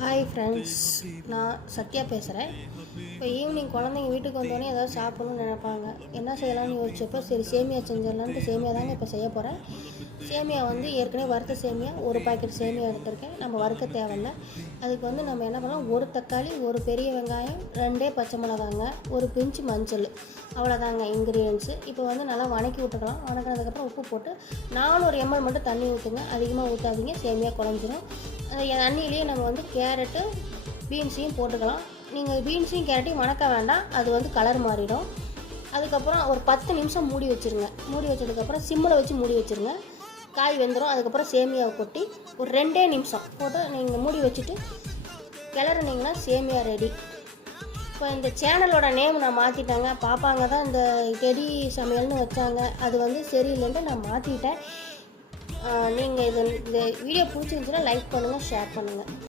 Hi friends, நான் சத்யா பேசுகிறேன். இப்போ ஈவினிங் குழந்தைங்க வீட்டுக்கு வந்தோடனே ஏதாவது சாப்பிட்ணுன்னு நினைப்பாங்க. என்ன செய்யலாம்னு யோசிச்சப்போ சரி சேமியா செஞ்சிடலான்ட்டு சேமியா தாங்க இப்போ செய்ய போகிறேன். சேமியா ஏற்கனவே வறுத்த சேமியா ஒரு பாக்கெட் சேமியா எடுத்திருக்கேன். நம்ம வறுக்க தேவையில்லை. அதுக்கு நம்ம என்ன பண்ணலாம், ஒரு தக்காளி, ஒரு பெரிய வெங்காயம், 2 பச்சை மிளகாங்க, ஒரு பிஞ்சு மஞ்சள், அவ்வளோதாங்க இன்க்ரீடியன்ஸு. இப்போ நல்லா வணக்கி விட்டுக்கலாம். வணக்கினதுக்கப்புறம் உப்பு போட்டு 400 ml மட்டும் தண்ணி ஊற்றுங்க. அதிகமாக ஊற்றாதீங்க, சேமியா குழஞ்சிரும். தண்ணியிலேயே நம்ம கேரட்டு, பீன்ஸையும் போட்டுக்கலாம். நீங்கள் பீன்ஸையும் கேரட்டையும் வணக்க வேண்டாம், அது கலர் மாறிடும். அதுக்கப்புறம் ஒரு 10 நிமிஷம் மூடி வச்சுருங்க. மூடி வச்சதுக்கப்புறம் சிம்மில் வச்சு மூடி வச்சுருங்க. காய் வெந்துடும். அதுக்கப்புறம் சேமியாவை கொட்டி ஒரு 2 நிமிஷம் போட்டு நீங்கள் மூடி வச்சுட்டு கிளறினீங்கன்னா சேமியா ரெடி. இப்போ இந்த சேனலோட நேம் நான் மாற்றிட்டேங்க. பாப்பாங்க தான் இந்த கெடி சமையல்னு வச்சாங்க. அது சரியில்லைன்ட்டு நான் மாற்றிட்டேன். நீங்கள் இந்த வீடியோ பிடிச்சிருந்துச்சுன்னா லைக் பண்ணுங்கள், ஷேர் பண்ணுங்கள்.